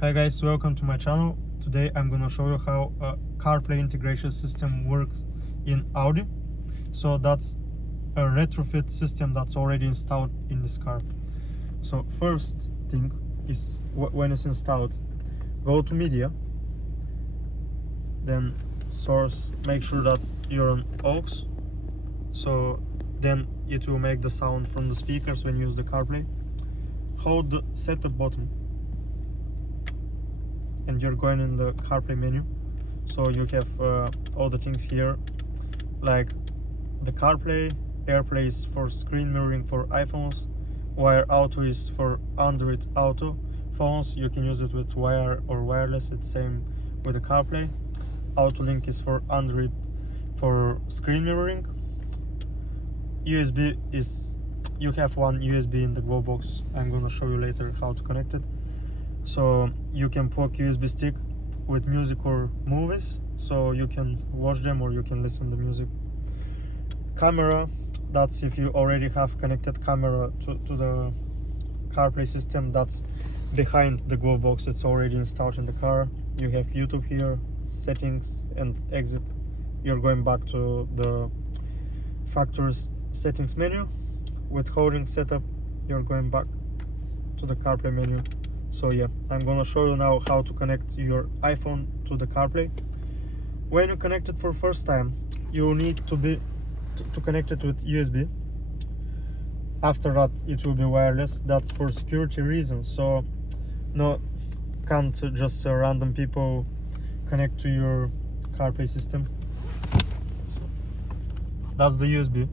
Hi guys, welcome to my channel. Today I'm gonna show you how a CarPlay integration system works in Audi. So that's a retrofit system that's already installed in this car. So first thing is when it's installed, go to media, then source, make sure that you're on aux, so then it will make the sound from the speakers when you use the CarPlay. Hold the setup button and you're going in the CarPlay menu. So you have all the things here, like the Carplay, AirPlay is for screen mirroring for iPhones, Wired Auto is for Android Auto phones. You can use it with wire or wireless, it's same with the CarPlay. Auto Link is for Android for screen mirroring. USB is, you have one USB in the glove box. I'm gonna show you later how to connect it. So you can plug USB stick with music or movies, so you can watch them or you can listen to music. Camera, that's if you already have connected camera to the CarPlay system, that's behind the glove box, it's already installed in the car. You have YouTube here, settings and exit. You're going back to the factory's settings menu. With holding setup, you're going back to the CarPlay menu. So yeah, I'm gonna show you now how to connect your iPhone to the CarPlay. When you connect it for first time, you need to connect it with USB. After that, it will be wireless. That's for security reasons. So no, can't just random people connect to your CarPlay system. So, that's the USB.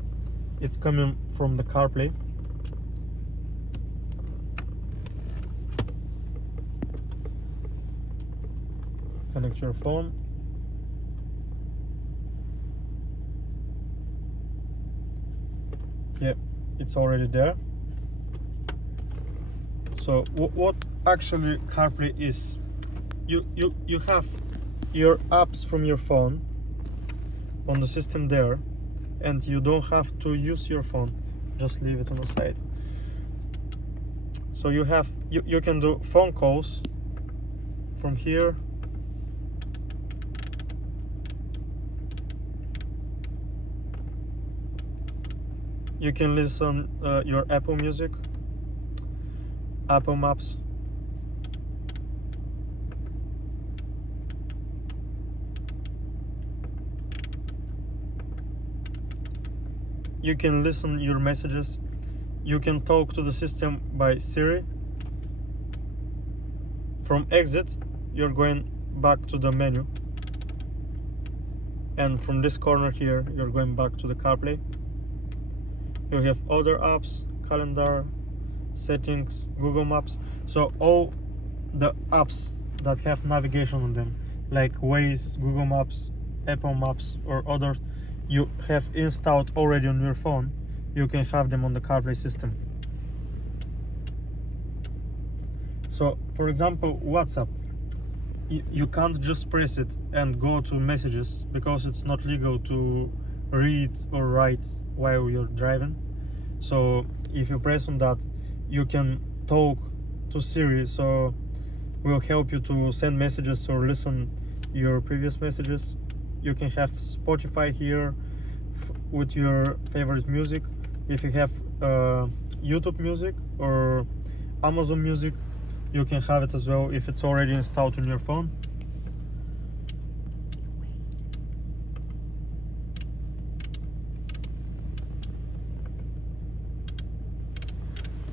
It's coming from the CarPlay. Connect your phone. Yeah, it's already there. So what actually CarPlay is, you have your apps from your phone on the system there, and you don't have to use your phone, just leave it on the side. So you have you can do phone calls from here. You can listen your Apple Music, Apple Maps. You can listen your messages. You can talk to the system by Siri. From exit, you're going back to the menu. And from this corner here, you're going back to the CarPlay. You have other apps, calendar, settings, Google Maps. So all the apps that have navigation on them, like Waze, Google Maps, Apple Maps or others, you have installed already on your phone, you can have them on the CarPlay system. So for example, WhatsApp, you can't just press it and go to messages because it's not legal to read or write while you're driving. So if you press on that, you can talk to Siri, so will help you to send messages or listen your previous messages. You can have Spotify here with your favorite music. If you have YouTube Music or Amazon Music, you can have it as well if it's already installed on your phone.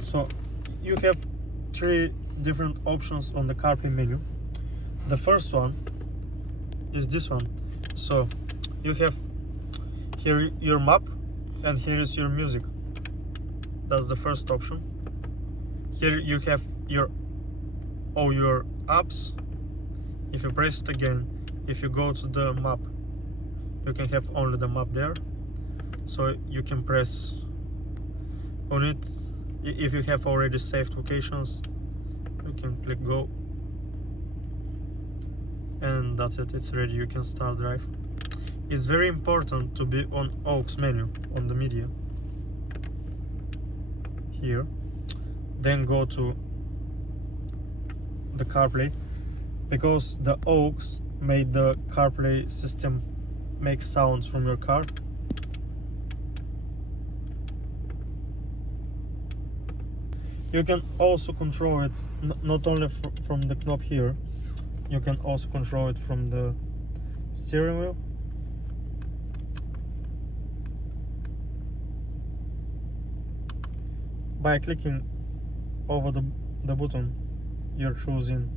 So you have three different options on the CarPlay menu. The first one is this one. So you have here your map and here is your music. That's the first option. Here you have all your apps. If you press it again, if you go to the map, you can have only the map there. So you can press on it. If you have already saved locations, you can click go, and that's it, it's ready, you can start drive. It's very important to be on aux menu on the media here, then go to the CarPlay. because the aux made the CarPlay system make sounds from your car. You can also control it not only from the knob here, you can also control it from the steering wheel. By clicking over the button, you're choosing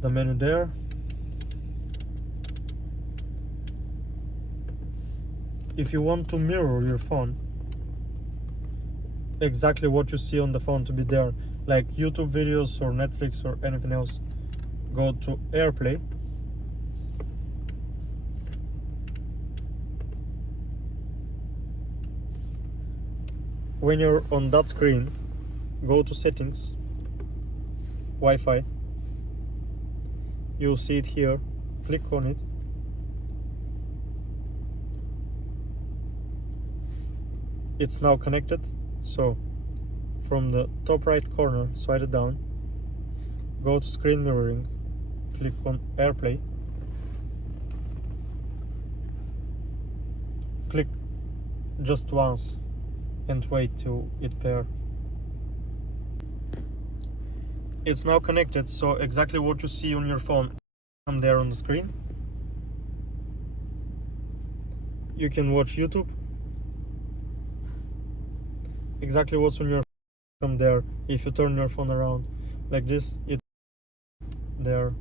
the menu there. If you want to mirror your phone, exactly what you see on the phone to be there, like YouTube videos or Netflix or anything else, go to AirPlay. When you're on that screen, go to settings, Wi-Fi. You'll see it here, click on it. It's now connected, so from the top right corner, slide it down, go to screen mirroring, click on AirPlay, click just once and wait till it pair. It's now connected, so exactly what you see on your phone come there on the screen. You can watch YouTube. Exactly what's on your phone come there. If you turn your phone around like this, it's there.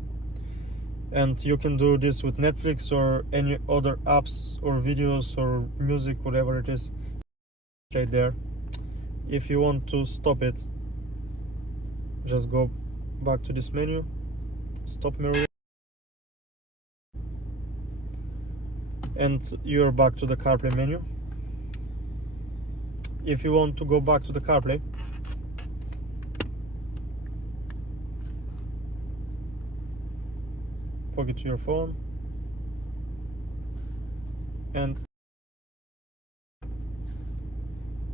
And you can do this with Netflix or any other apps or videos or music, whatever it is, right there. If you want to stop it, just go back to this menu, stop mirroring, and you're back to the CarPlay menu. If you want to go back to the CarPlay, plug it to your phone, and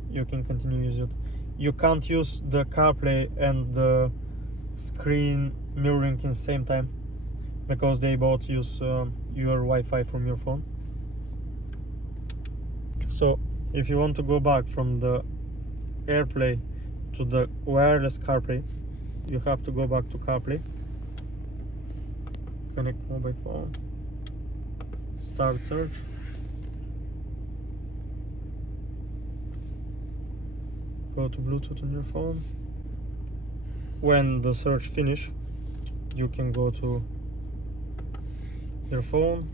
you can continue using it. You can't use the CarPlay and the screen mirroring in the same time because they both use your Wi-Fi from your phone. So if you want to go back from the AirPlay to the wireless CarPlay, you have to go back to CarPlay, connect mobile phone, start search, go to Bluetooth on your phone. When the search finish, you can go to your phone,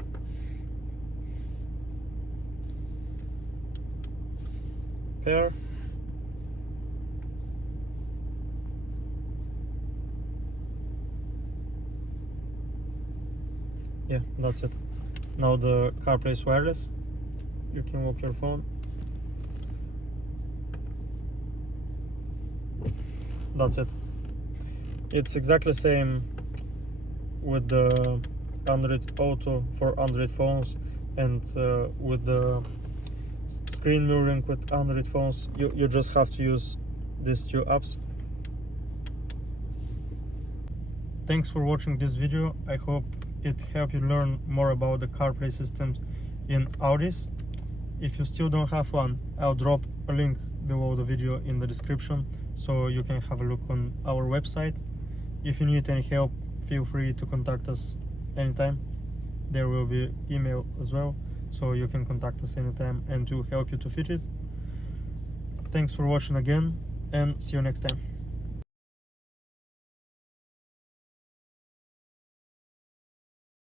pair, yeah, that's it. Now the CarPlay is wireless. You can lock your phone. That's it. It's exactly the same with the Android Auto for Android phones and with the screen mirroring with Android phones. You just have to use these two apps. Thanks for watching this video. I hope it helped you learn more about the CarPlay systems in Audis. If you still don't have one, I'll drop a link below the video in the description so you can have a look on our website. If you need any help, feel free to contact us anytime. There will be email as well, so you can contact us anytime and we'll help you to fit it. Thanks for watching again, and see you next time.